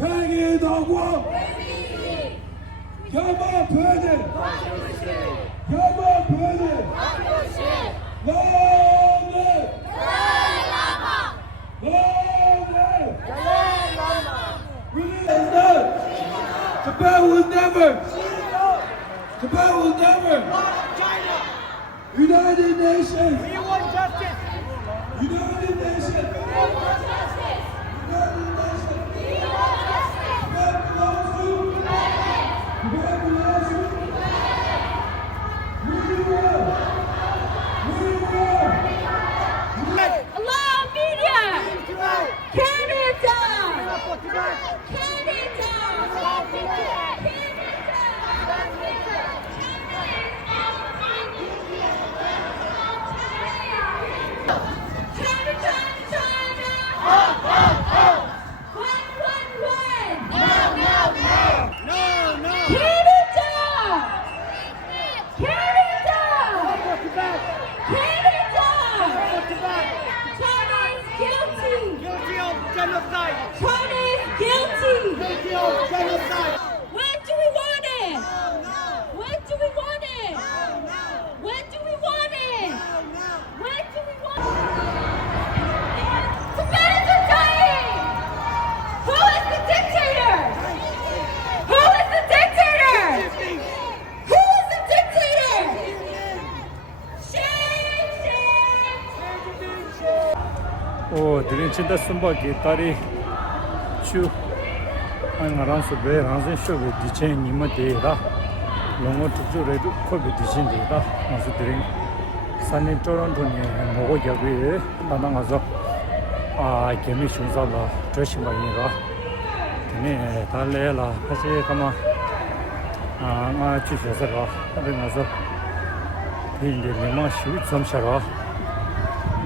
팽이동과 겸업회는 Japan will never United Nations We want justice. United Nations Allow media! Canada! Genocide! China is guilty! Guilty of genocide! When do we want it? When do we want it? When do we want it? When do we want it? Tibetans are dying! Who is the dictator? Who is the dictator? Who is the dictator? Shame, shame, 드린 진짜 순박이 딸이 추 아니 알아서 배 한선 쇼베 디체인 님한테라 영어 특조래도 코비 디신데다 그래서 드린 산에 토론토니 먹어 잡이 나나가서 개미 순서라 조심하기라 근데 달래라 다시 가마 나 주셔서라 그래서 근데 내가 쉬 좀셔라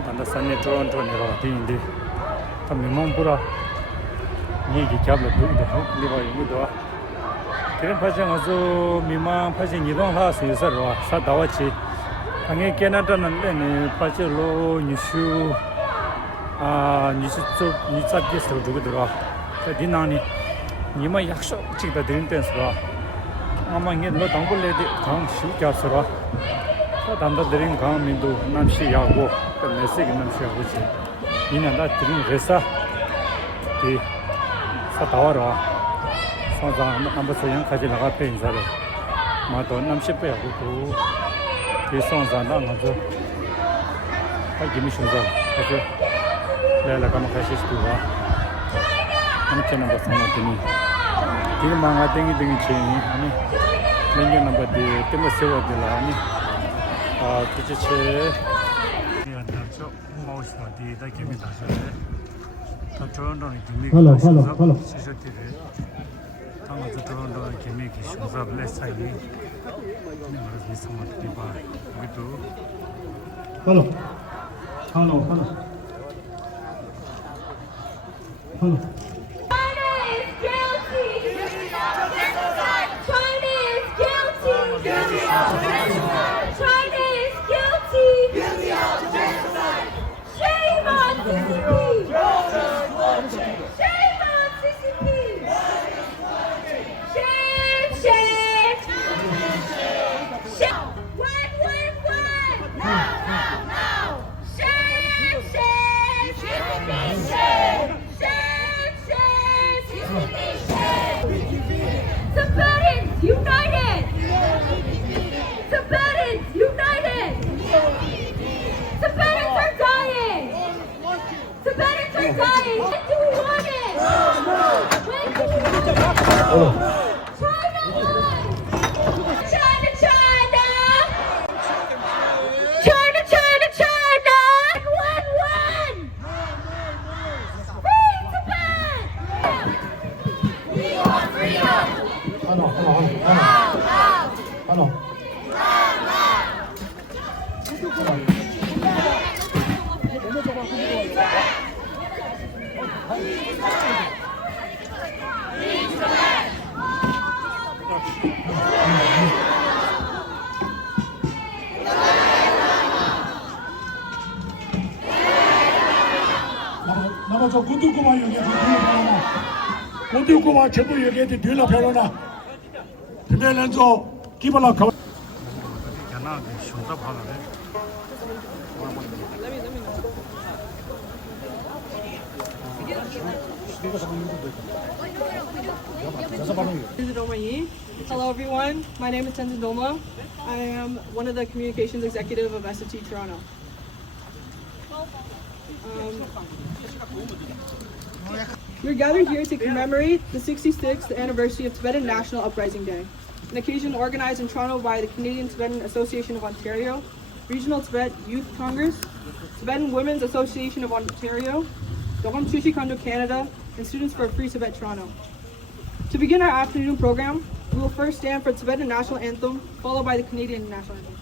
단다 산에 토론토니라 되는데 다 명망부라 얘기 잡을 때도 내가 이거도 그런 파장에서 미만 파장 이동 하수에서 사다왔지 당에 캐나다는 내 파절로 뉴스 뉴스 쪽 뉴스업계에서 두고 들어 디나니 니마 약속 찍다 드린 때서 아마 이게 너 당벌레데 강 쉬우게서라 단다 드린 강민도 남시하고 그 메시지 남시하고지 이나다 드린 회사 이 사다와라 상상 남부서양 가지 나가 페인사를 마도 남십배하고 그 상상다 나죠 김이신자 가지 내가 가면 가실 수가 아무튼 넘버 상관없니 지금 망아 땡이 체니 아니 랭게 넘버 데 때문에 세워들라 아니 그치체 내가 마우스다 디다 김이 다셔네 Hello. China is guilty! China is guilty! China is guilty! Shame on CCP! Shame on CCP! Shame, shame! Shame! One! No! Shame, shame! Shame! Tibetans united! Tibetans united! Tibetans are dying! Tibetans are dying! When do we want it? When do we want it? China won! China! China! One! Free Tibet! We want freedom! 나가죠. 군두구마 여기 뒤에 군두구마 전부 여기 뒤에 별로나 그래서 기발라 가 야나 쇼다 봐라래 Hello everyone, my name is Tenzin Doma. I am one of the communications executive of SFT Toronto. We're gathered here to commemorate the 66th anniversary of Tibetan-National Uprising Day, an occasion organized in Toronto by the Canadian Tibetan Association of Ontario, Regional Tibet Youth Congress, Tibetan Women's Association of Ontario, Dogam Chushi Kondo Canada, and Students for a Free Tibet Toronto. To begin our afternoon program, we will first stand for Tibetan National Anthem, followed by the Canadian National Anthem.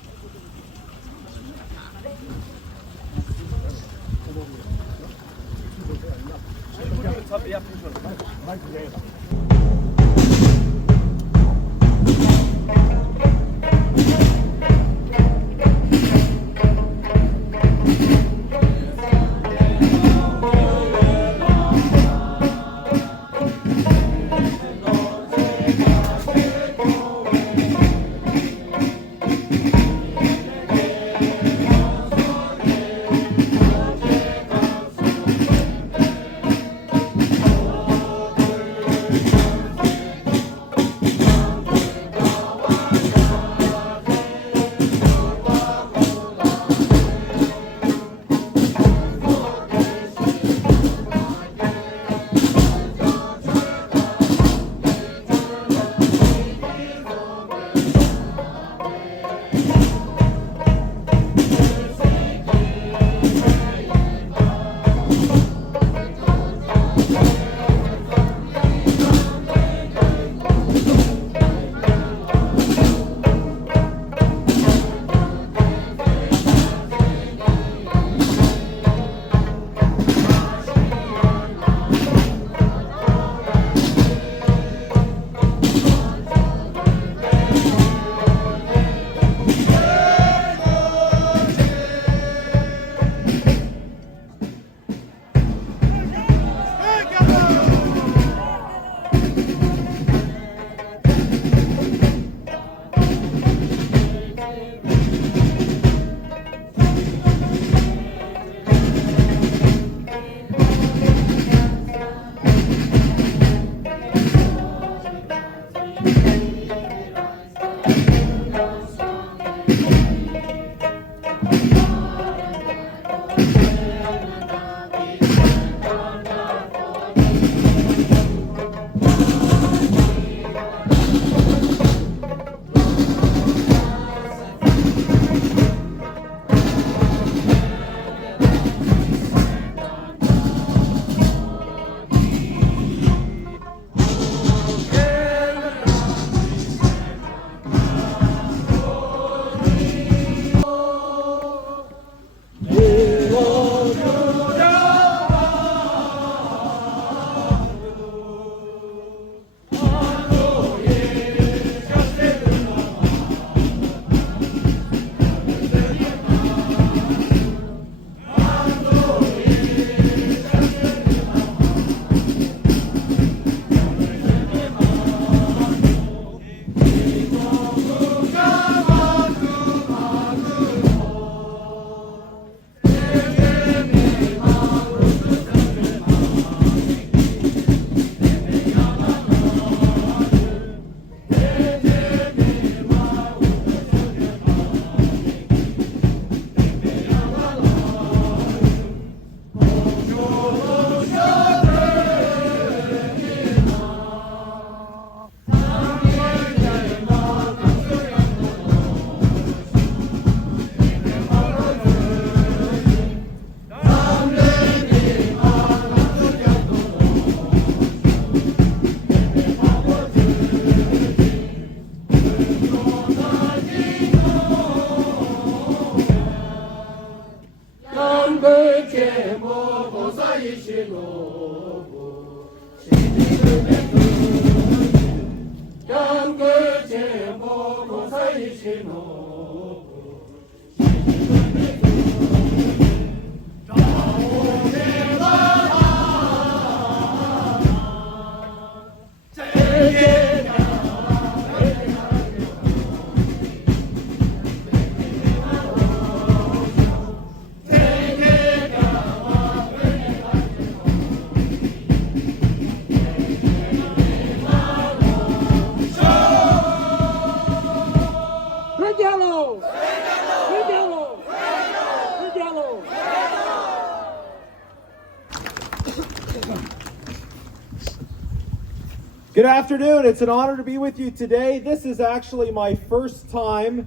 Good afternoon. It's an honor to be with you today. This is actually my first time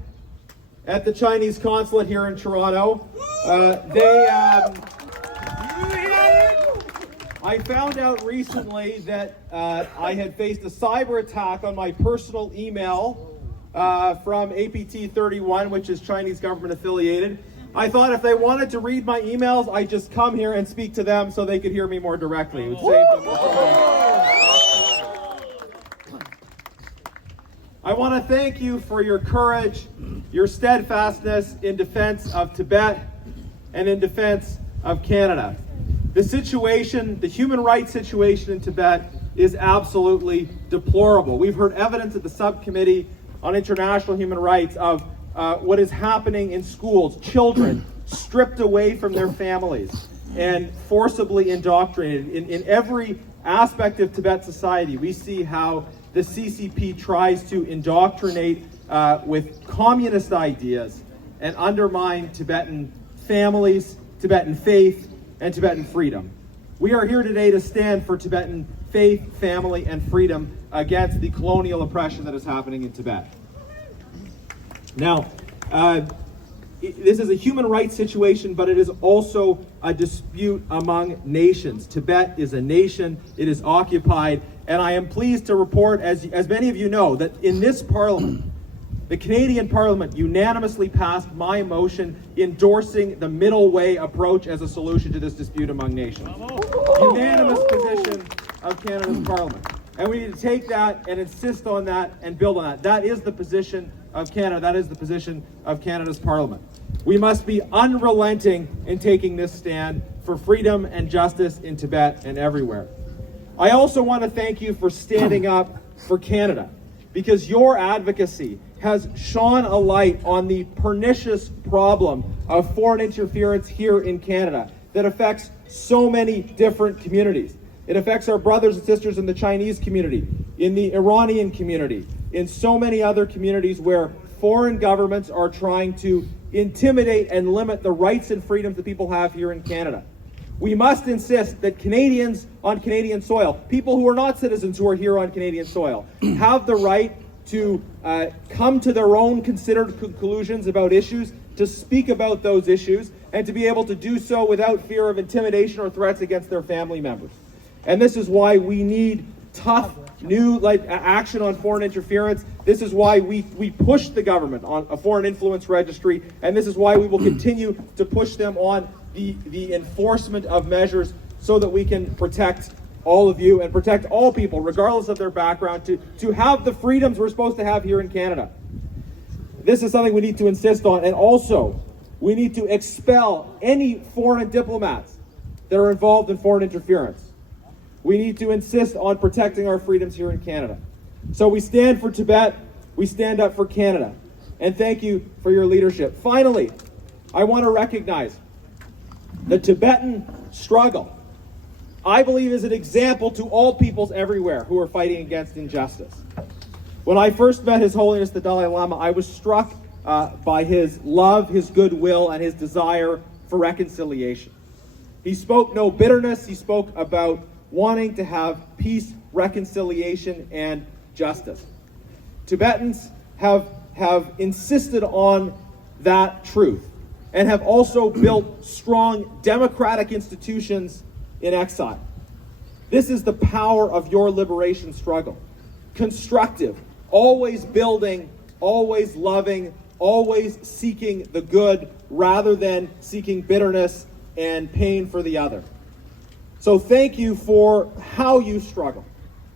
at the Chinese consulate here in Toronto. I found out recently that I had faced a cyber attack on my personal email from APT31, which is Chinese government affiliated. I thought if they wanted to read my emails, I'd just come here and speak to them so they could hear me more directly. It would save them. I want to thank you for your courage, your steadfastness in defense of Tibet and in defense of Canada. The situation, the human rights situation in Tibet is absolutely deplorable. We've heard evidence at the subcommittee on international human rights of what is happening in schools, children stripped away from their families and forcibly indoctrinated. In every aspect of Tibet society, we see how the CCP tries to indoctrinate with communist ideas and undermine Tibetan families, Tibetan faith, and Tibetan freedom. We are here today to stand for Tibetan faith, family, and freedom against the colonial oppression that is happening in Tibet. Now, this is a human rights situation, but it is also a dispute among nations. Tibet is a nation, it is occupied, and I am pleased to report, as many of you know, that in this Parliament, the Canadian Parliament unanimously passed my motion endorsing the middle way approach as a solution to this dispute among nations. Unanimous position of Canada's Parliament. And we need to take that and insist on that and build on that. That is the position of Canada. That is the position of Canada's Parliament. We must be unrelenting in taking this stand for freedom and justice in Tibet and everywhere. I also want to thank you for standing up for Canada, because your advocacy has shone a light on the pernicious problem of foreign interference here in Canada that affects so many different communities. It affects our brothers and sisters in the Chinese community, in the Iranian community, in so many other communities where foreign governments are trying to intimidate and limit the rights and freedoms that people have here in Canada. We must insist that Canadians on Canadian soil, people who are not citizens who are here on Canadian soil, have the right to come to their own considered conclusions about issues, to speak about those issues, and to be able to do so without fear of intimidation or threats against their family members. And this is why we need tough, new action on foreign interference. This is why we push the government on a foreign influence registry, and this is why we will continue to push them on the enforcement of measures so that we can protect all of you and protect all people, regardless of their background, to have the freedoms we're supposed to have here in Canada. This is something we need to insist on, and also we need to expel any foreign diplomats that are involved in foreign interference. We need to insist on protecting our freedoms here in Canada. So we stand for Tibet, we stand up for Canada, and thank you for your leadership. Finally, I want to recognize the Tibetan struggle, I believe, is an example to all peoples everywhere who are fighting against injustice. When I first met His Holiness the Dalai Lama, I was struck by his love, his goodwill, and his desire for reconciliation. He spoke no bitterness. He spoke about wanting to have peace, reconciliation, and justice. Tibetans have insisted on that truth and have also built strong democratic institutions in exile. This is the power of your liberation struggle. Constructive, always building, always loving, always seeking the good rather than seeking bitterness and pain for the other. So thank you for how you struggle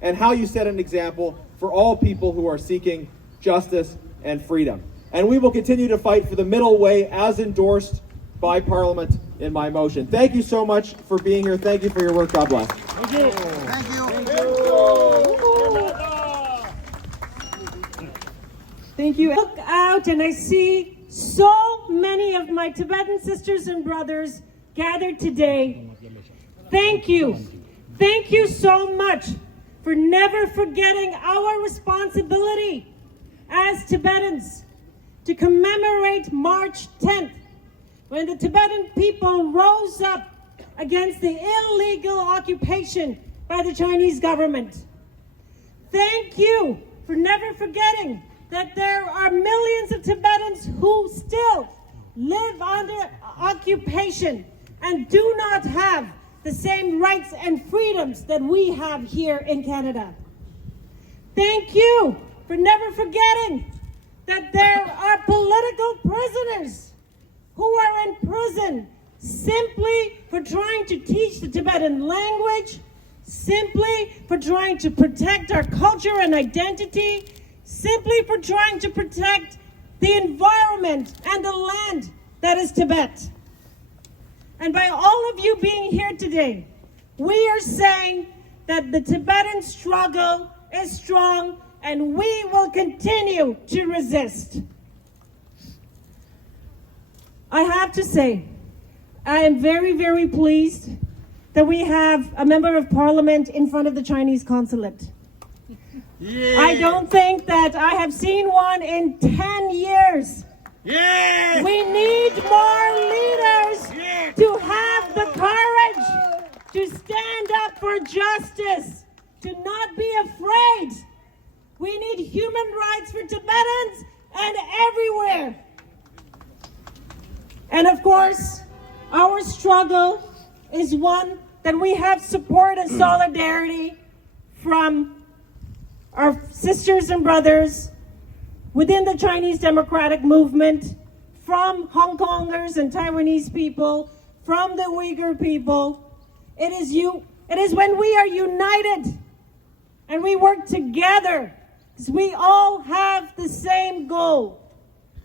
and how you set an example for all people who are seeking justice and freedom. And we will continue to fight for the middle way as endorsed by Parliament in my motion. Thank you so much for being here. Thank you for your work. God bless. Thank you. Thank you. Thank you. Look out and I see so many of my Tibetan sisters and brothers gathered today. Thank you. Thank you so much for never forgetting our responsibility as Tibetans to commemorate March 10th, when the Tibetan people rose up against the illegal occupation by the Chinese government. Thank you for never forgetting that there are millions of Tibetans who still live under occupation and do not have the same rights and freedoms that we have here in Canada. Thank you for never forgetting that there are political prisoners who are in prison simply for trying to teach the Tibetan language, simply for trying to protect our culture and identity, simply for trying to protect the environment and the land that is Tibet. And by all of you being here today, we are saying that the Tibetan struggle is strong and we will continue to resist. I have to say, I am very, very pleased that we have a member of parliament in front of the Chinese consulate. Yeah. I don't think that I have seen one in 10 years. Yeah. We need more leaders to have the courage to stand up for justice, to not be afraid. We need human rights for Tibetans and everywhere. And of course, our struggle is one that we have support and solidarity from our sisters and brothers within the Chinese Democratic Movement, from Hong Kongers and Taiwanese people, from the Uyghur people. It is when we are united and we work together, because we all have the same goal,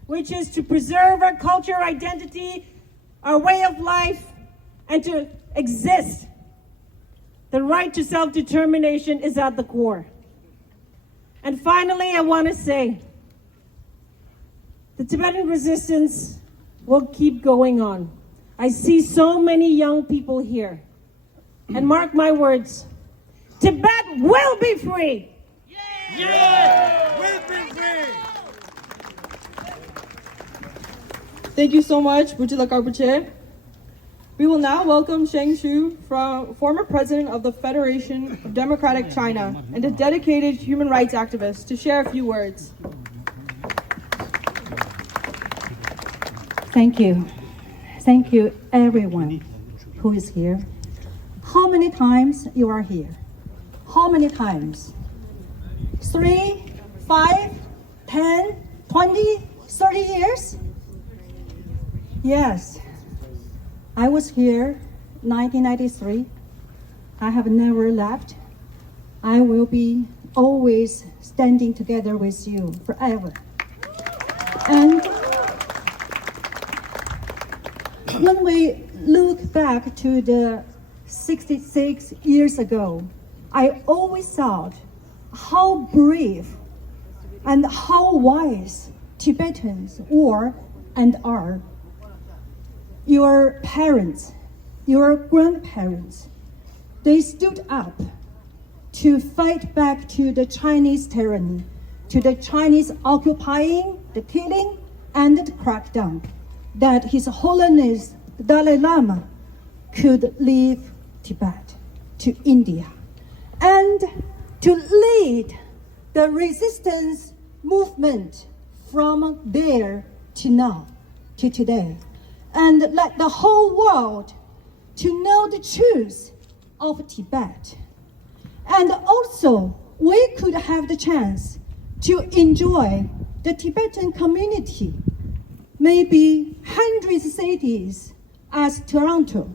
which is to preserve our culture, identity, our way of life, and to exist. The right to self-determination is at the core. And finally, I want to say, the Tibetan resistance will keep going on. I see so many young people here. And mark my words, Tibet will be free. Yeah! We'll be free! Thank you so much, Bujila Karbuche. We will now welcome Sheng Shu, former president of the Federation of Democratic China and a dedicated human rights activist, to share a few words. Thank you. Thank you, everyone who is here. How many times you are here? How many times? 3, 5, 10, 20, 30 years? Yes. I was here 1993. I have never left. I will be always standing together with you forever. And when we look back to the 66 years ago, I always thought how brave and how wise Tibetans were and are. Your parents, your grandparents, they stood up to fight back to the Chinese tyranny, to the Chinese occupying, the killing, and the crackdown, that His Holiness Dalai Lama could leave Tibet to India and to lead the resistance movement from there to now, to today, and let the whole world to know the truth of Tibet. And also, we could have the chance to enjoy the Tibetan community, maybe hundreds of cities as Toronto,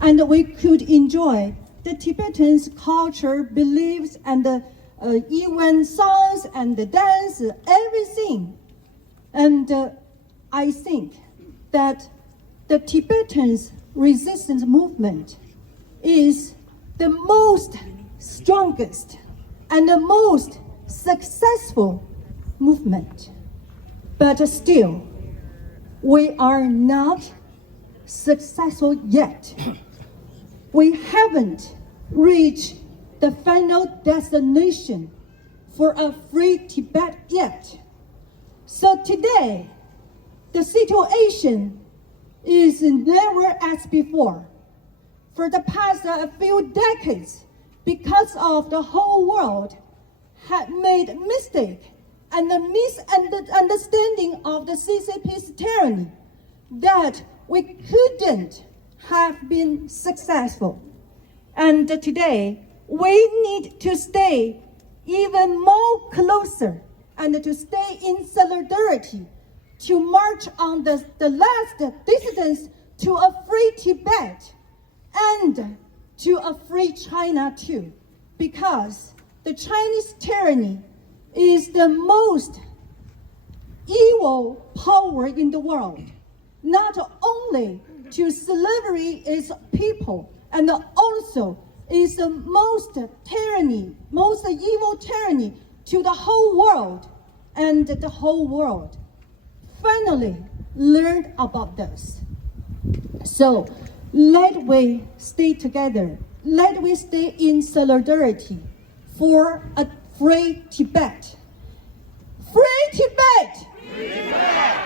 and we could enjoy the Tibetans' culture, beliefs, and even songs and the dance, everything. And I think that the Tibetans' resistance movement is the most strongest and the most successful movement. But still, we are not successful yet. We haven't reached the final destination for a free Tibet yet. So today, the situation is never as before. for the past few decades because of the whole world had made mistake and the misunderstanding of the CCP's tyranny that we couldn't have been successful. And today, we need to stay even more closer and to stay in solidarity to march on the last dissidents to a free Tibet and to a free China too, because the Chinese tyranny is the most evil power in the world, not only to slavery its people, and also is the most evil tyranny to the whole world, and the whole world finally learned about this. So let we stay together, let we stay in solidarity for a free Tibet. Free Tibet! Free Tibet!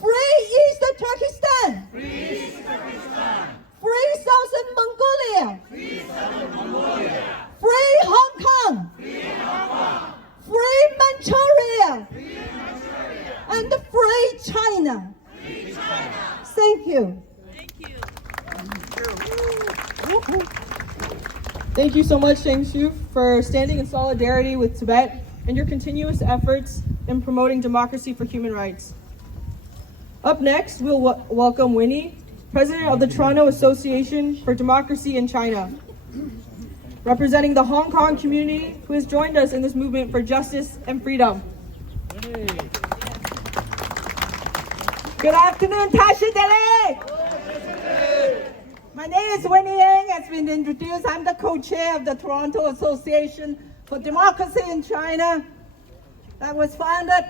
Free East Turkestan! Free East Turkestan! Free Southern Mongolia! Free Southern Mongolia! Free Hong Kong! Free Hong Kong! Free Manchuria! Free Manchuria! And free China! Free China! Thank you. Thank you so much, Shang Shu, for standing in solidarity with Tibet and your continuous efforts in promoting democracy for human rights. Up next, we'll welcome Winnie, President of the Toronto Association for Democracy in China, representing the Hong Kong community, who has joined us in this movement for justice and freedom. Good afternoon, Tashi Delhi. My name is Winnie Yang, as been introduced. I'm the co-chair of the Toronto Association for Democracy in China that was founded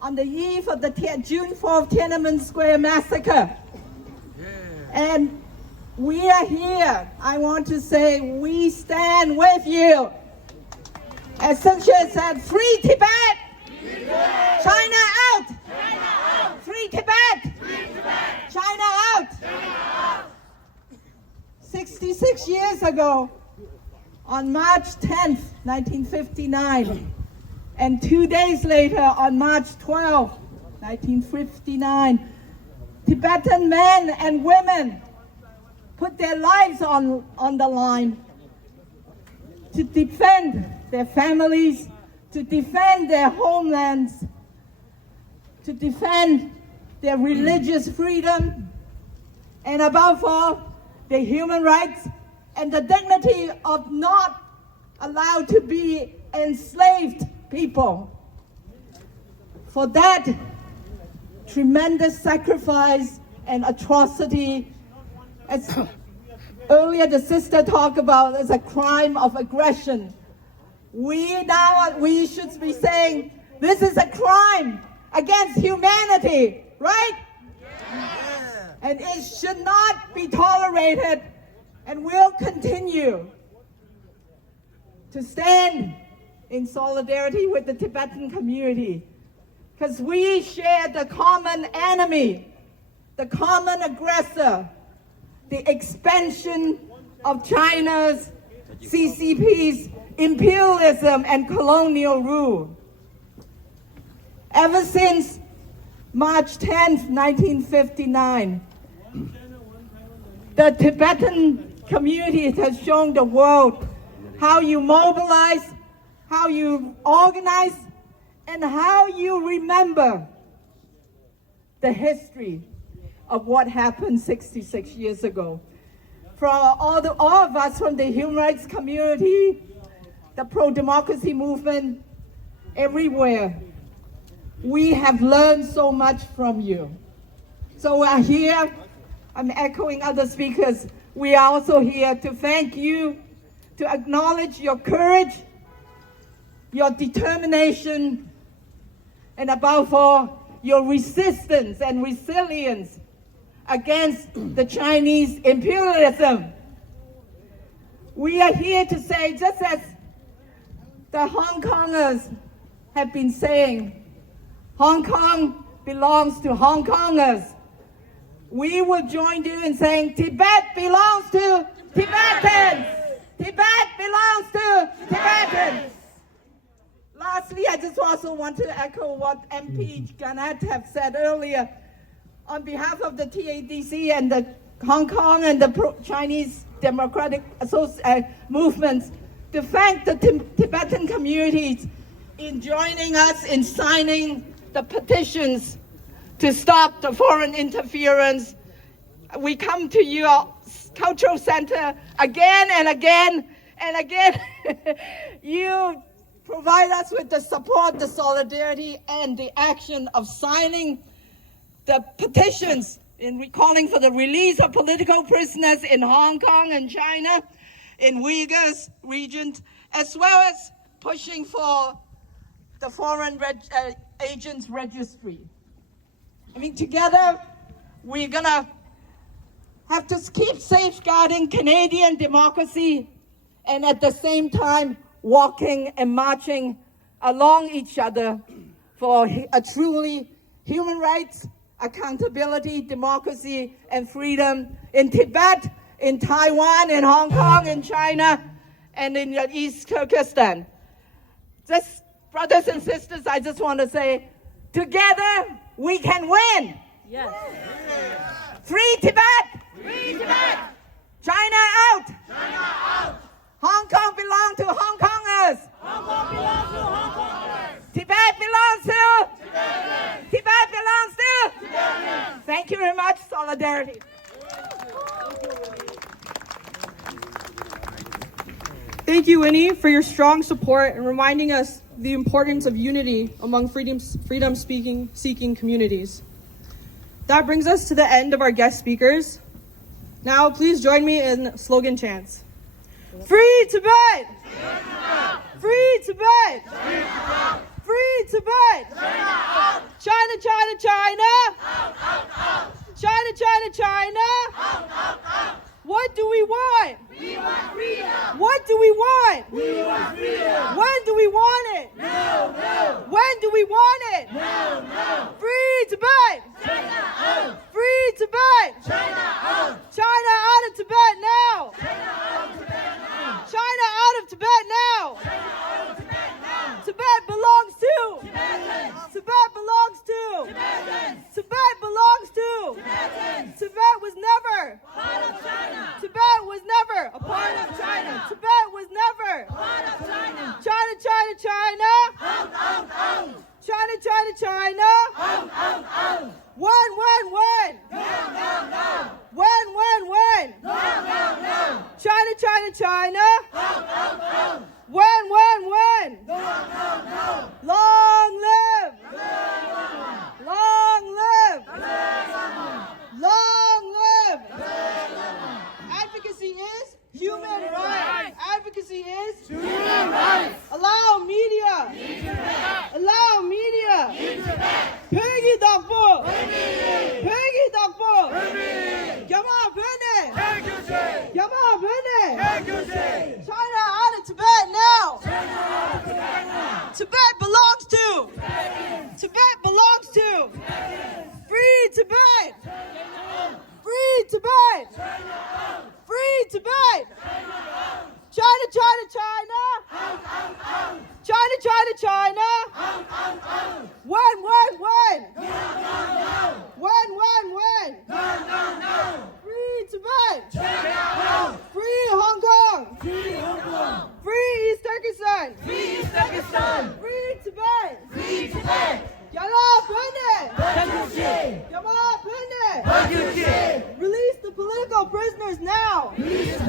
on the eve of the June 4th Tiananmen Square massacre. And we are here. I want to say we stand with you. As Sun Quan said, free Tibet! China out! Free Tibet! China out! 66 years ago, on March 10th, 1959, and 2 days later, on March 12th, 1959, Tibetan men and women put their lives on the line to defend their families, to defend their homelands, to defend their religious freedom, and above all, the human rights and the dignity of not allowed to be enslaved people. For that tremendous sacrifice and atrocity, as earlier the sister talked about, as a crime of aggression, we should be saying this is a crime against humanity, right? And it should not be tolerated, and we'll continue to stand in solidarity with the Tibetan community, because we share the common enemy, the common aggressor, the expansion of China's CCP's imperialism and colonial rule. Ever since March 10th, 1959, the Tibetan community has shown the world how you mobilize, how you organize, and how you remember the history of what happened 66 years ago. For all of us from the human rights community, the pro-democracy movement, everywhere, we have learned so much from you. So we are here, I'm echoing other speakers, we are also here to thank you, to acknowledge your courage, your determination, and above all, your resistance and resilience against the Chinese imperialism. We are here to say, just as the Hong Kongers have been saying, Hong Kong belongs to Hong Kongers. We will join you in saying Tibet belongs to Tibetans. Tibet belongs to Tibetans. Lastly, I just also want to echo what MP Garnett have said earlier. On behalf of the TADC and the Hong Kong and the Chinese Democratic movements, to thank the Tibetan communities in joining us in signing the petitions to stop the foreign interference. We come to your cultural center again and again and again. You provide us with the support, the solidarity, and the action of signing the petitions in calling for the release of political prisoners in Hong Kong and China, in Uyghurs regions, as well as pushing for the foreign agents registry. I mean, together, we're gonna have to keep safeguarding Canadian democracy and at the same time walking and marching along each other for a truly human rights, accountability, democracy, and freedom in Tibet, in Taiwan, in Hong Kong, in China, and in East Kyrgyzstan. Just, brothers and sisters, I just want to say, together we can win. Yes. Free Tibet! Free Tibet! China out! China out! Hong Kong belongs to Hong Kongers! Hong Kong belongs to Hong Kongers! Tibet belongs to? Tibetans! Tibet belongs to? Tibetans! Thank you very much. Solidarity. Thank you, Winnie, for your strong support and reminding us the importance of unity among freedom-seeking communities. That brings us to the end of our guest speakers. Now, please join me in slogan chants. Free Tibet! Free Tibet! Free Tibet! China, China, China! China, China, China! What do we want? We want freedom! What do we want? We want freedom! When do we want it? No, no! When do we want it? No, no! Free Tibet! China out! Free Tibet! China out! China out of Tibet now! China out of Tibet now! China out of Tibet now! China out of Tibet now! Tibet belongs to! Tibetans! Tibet belongs to! Tibetans! Tibet belongs to! Tibetans! Tibet was never! Part of China! Tibet was never a part of China! Tibet was never! Part of China! China, China, China! Out, out, out! China, China, China! Out, out, out! When? No, no, no! When? No, no, no! China, China, China! Out, out, out! When? No, no, no! Long live! Long live! Long live! Advocacy is human rights. Advocacy is Human rights! allow media. Allow media. Peggy Dakpo. Peggy Dakpo. Yama Bene. Yama Bene. China out of Tibet now. Tibet belongs to. Tibet belongs to. Free Tibet. Free Tibet. Free Tibet. China, China, China. China, China, China. When? When? Free Tibet. Free Hong Kong. Free East Turkestan. Free Tibet. Yala Bene. Yama Bene. Release the political prisoners now. Release the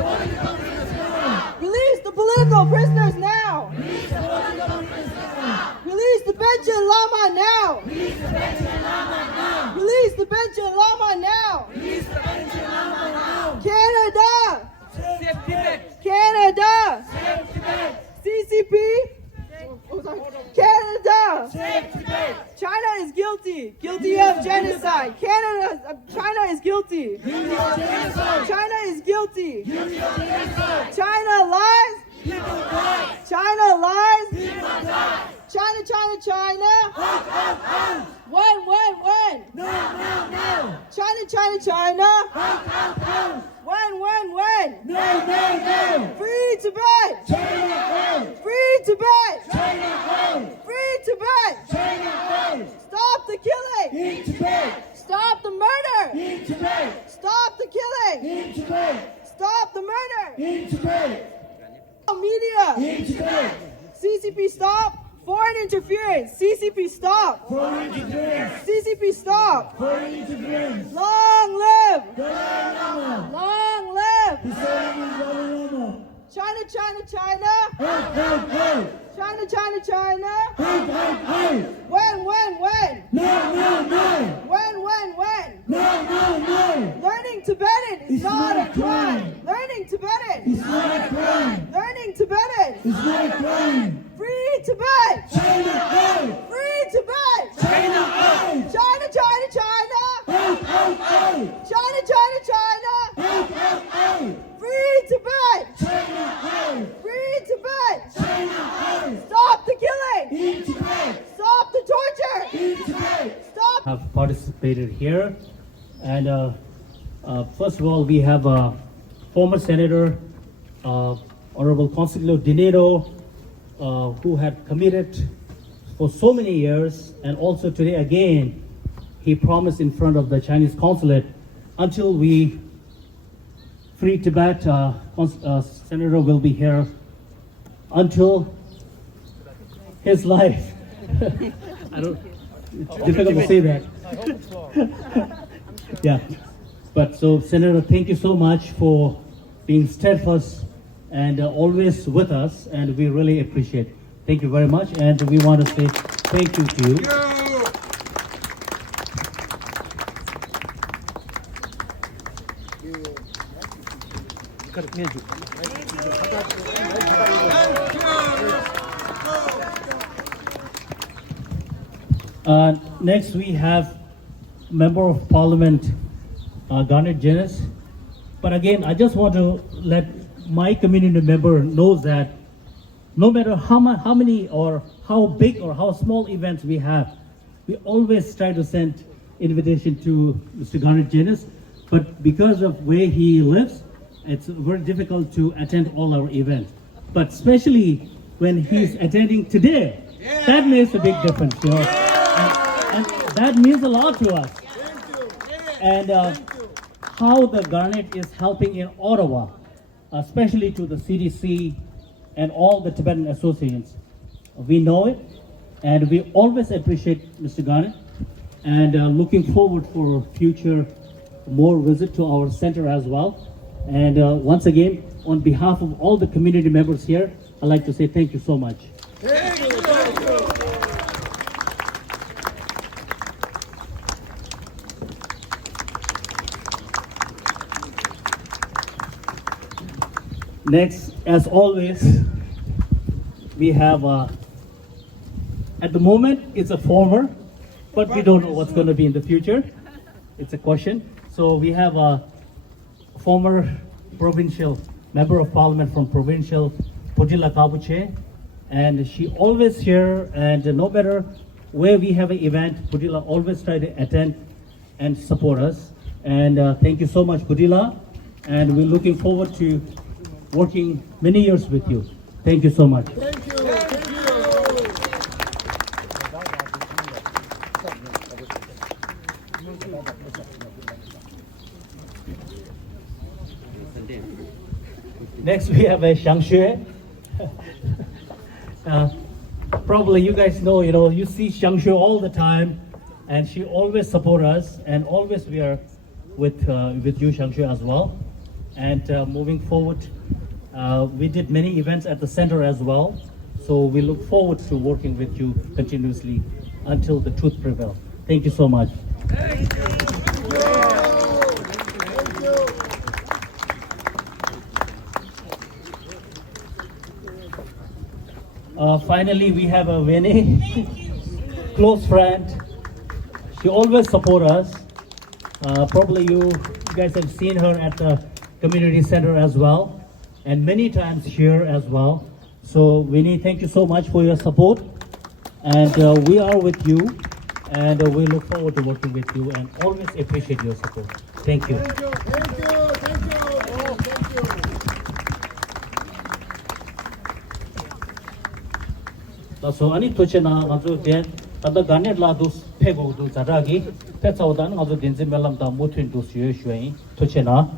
political prisoners now. Release the Benjamin Lama now. Release the Benjamin Lama now. Canada. Canada. CCP. Canada. China is guilty. Guilty of genocide. China is guilty. China is guilty. China lies. China lies. China, China, China. When? China, China, China. When? In Tibet. CCP stop. Foreign interference. CCP stop. Foreign interference. CCP stop. Foreign interference. Long live. Dalai Lama. Long live. His Holiness Dalai Lama. China, China, China. Hey. China, China, China. Hey. When? No. When? No. Learning Tibetan is It's not not a a crime. crime. Learning Tibetan. It's not a crime. Learning Tibetan. It's not a crime. Free Tibet. China, hey. Free Tibet. China, hey. China, China, China. Hey. China, China, China. Hey. Free Tibet. China, hey. Free Tibet. China, hey. Stop the killing. In Tibet. Stop the torture. In Tibet. Stop. Have participated here, and first of all, we have former Senator Honorable Consuelo Dinero, who had committed for so many years, and also today again, he promised in front of the Chinese consulate, until we free Tibet, Senator will be here until his life. It's difficult to say that. Yeah, but so Senator, thank you so much for being steadfast and always with us, and we really appreciate it. Thank you very much, and we want to say thank you to you. Next, we have Member of Parliament Garnet Janice. But again, I just want to let my community member know that no matter how many or how big or how small events we have, we always try to send invitation to Mr. Garnet Janice. But because of where he lives, it's very difficult to attend all our events. But especially when he's attending today, that makes a big difference, you know. And that means a lot to us. And how the Garnet is helping in Ottawa, especially to the CDC and all the Tibetan associations. We know it, and we always appreciate Mr. Garnet, and looking forward for future more visit to our center as well. And once again, on behalf of all the community members here, I'd like to say thank you so much. Thank you. Next, as always, we have, at the moment, it's a former, but we don't know what's going to be in the future. It's a question. So we have a former provincial member of parliament from provincial Putila Kabuche, and she always here, and no matter where we have an event, Putila always try to attend and support us. And thank you so much, Putila, and we're looking forward to working many years with you. Thank you so much. Thank you. Next, we have a Xiangxue. Probably you guys know, you see Xiangxue all the time, and she always support us, and always we are with you, Xiangxue, as well. And moving forward, we did many events at the center as well, so we look forward to working with you continuously until the truth prevails. Thank you so much. Thank you. Finally, we have a very close friend. She always supports us. Probably you guys have seen her at the community center as well, and many times here as well. So Winnie, thank you so much for your support, and we are with you, and we look forward to working with you, and always appreciate your support. Thank you. Thank you. Thank you. Thank you. Oh, thank you. So ani tochena ngazo den tada Garnet la dos pego do zaragi petsa odan ngazo denze melam da mothin dos yue shwe tochena.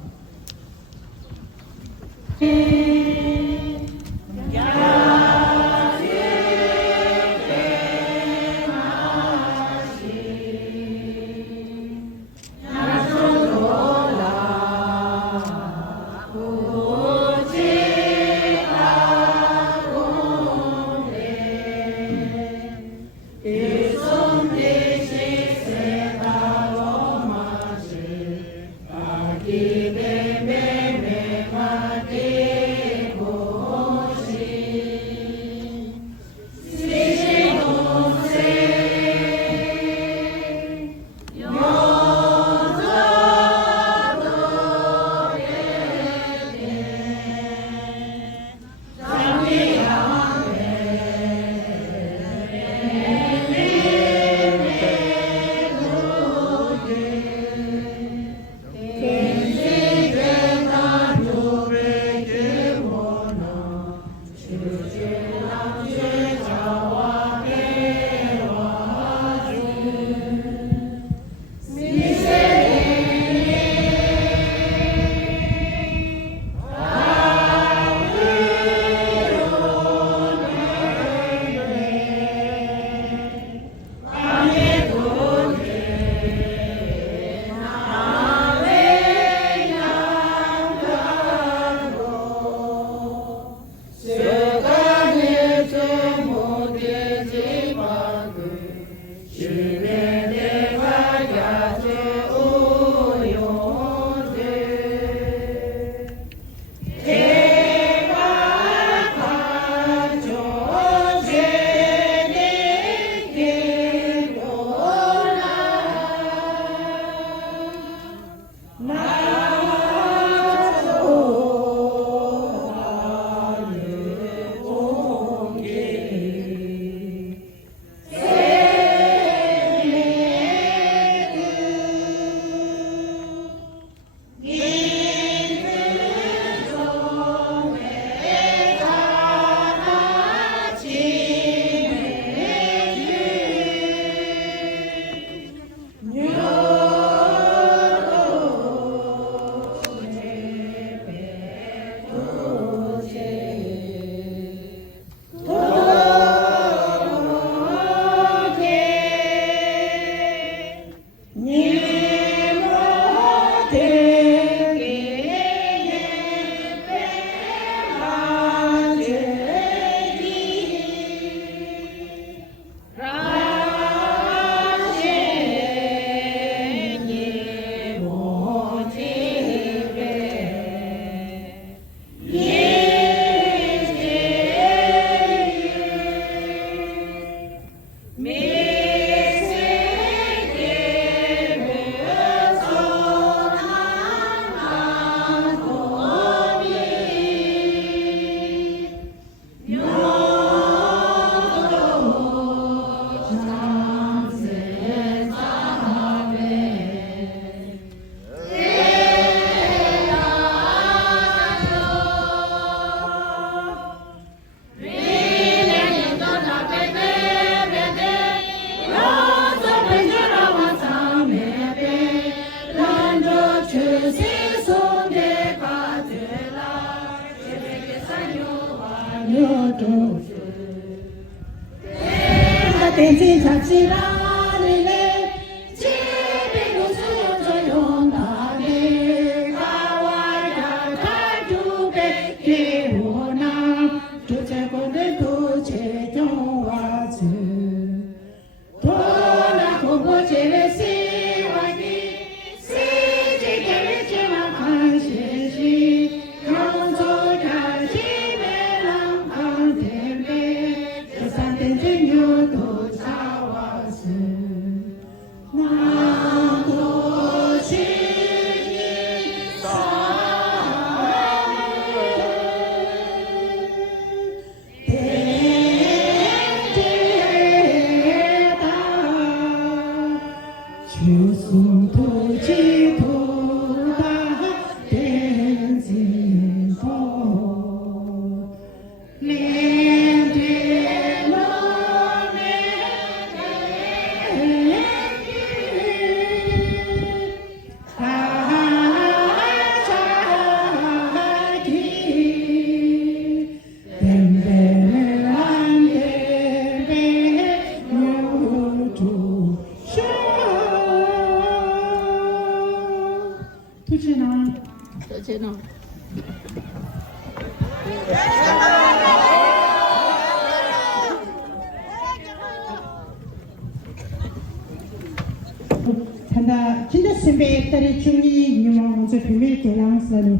Tanda kinda sembe tari chungi nyuma ngzo pime kelang sani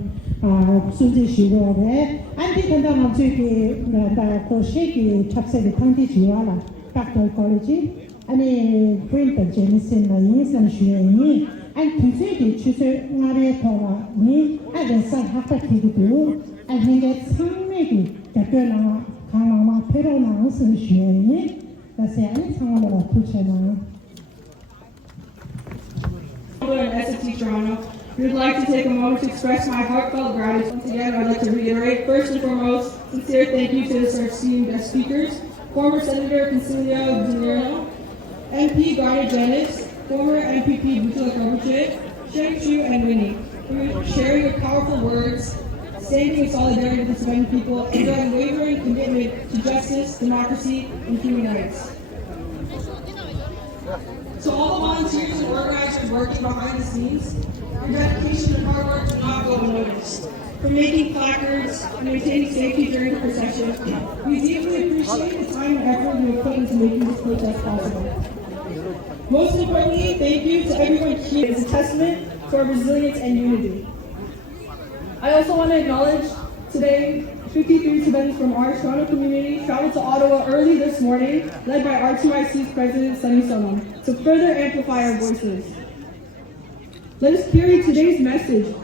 sunji shirobe anti tanda ngzo ki da koshe ki chapse de tangti jiwala Capital College ani Quinta Jensen na yinsan shuye an tunse ki chuse ngare tola ni aden san hakta kidu an hinge tsangme ki kakyola kama pero na usun shuye da se ani tsangma tuchena As a teacher, We would like to take a moment to express my heartfelt gratitude. Once again, I'd like to reiterate, first and foremost, sincere thank you to our esteemed guest speakers, former Senator Consilio Dinero, MP Garner Janice, former MPP Butula Kabuche, Sheng Chu, and Winnie, for sharing your powerful words, standing in solidarity with the Tibetan people, and your unwavering commitment to justice, democracy, and human rights. To all the volunteers and organizers working behind the scenes, your dedication and hard work do not go unnoticed. For making placards and maintaining safety during the procession, we deeply appreciate the time and effort you have put into making this protest possible. Most importantly, thank you to everyone here. It's a testament to our resilience and unity. I also want to acknowledge today 53 Tibetans from our Toronto community traveled to Ottawa early this morning, led by R2IC's President Sunny Sonam, to further amplify our voices. Let us carry today's message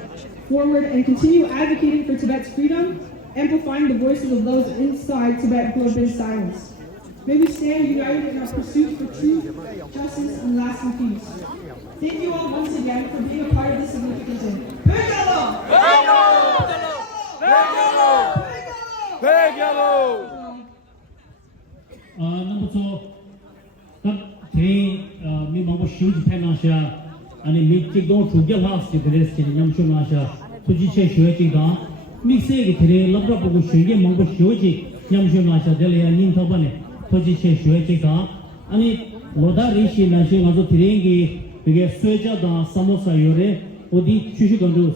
forward and continue advocating for Tibet's freedom, amplifying the voices of those inside Tibet who have been silenced. May we stand united in our pursuit for truth, justice, and lasting peace. Thank you all once again for being a part of this significant day. Number two, today, me mabo huge penasha, and me take down to get last the rest in Yamshunasha, to Jiche Shuetinga, me say today, Labra Bogu Shugi, Mabo Shuji, Yamshunasha, Delia, Nintobane, to Jiche Shuetinga, and it Loda Rishi Nashing as a Tiringi, we get Sweja, Samosa Yore, Odi Chushigandus,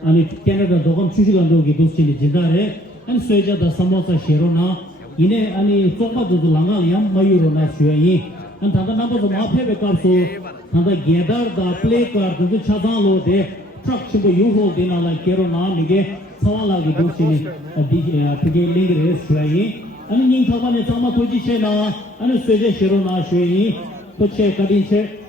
and it Canada Dogam Chushigando Gidus in Jidare, and Sweja, the Samosa Shirona. Ine ani chokma du langa yam mayuro na shwe and thanda number of mape bekar so thanda gather the play card du chada lo de truck chibo you hold dina la kero na mige sawala gi du chini tige ling re shwe ani ning thaba ne chama toji che na ani sweje shiro na shwe to che kadin che